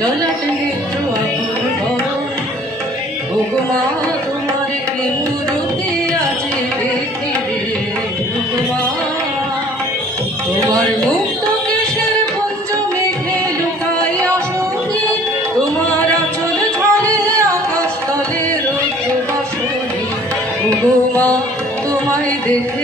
ললাটে নেত্র আকুল ভরণ ভগমা তোমার কি মূরতি আছে পৃথিবী ভগমা তোমার মুক্ত কেশের পুঞ্জ মেঘে লুকাই আসনি তোমার আঁচল ঝরে আকাশ তলে রৌদ্র বাসনি ভগমা তোমায় দেখে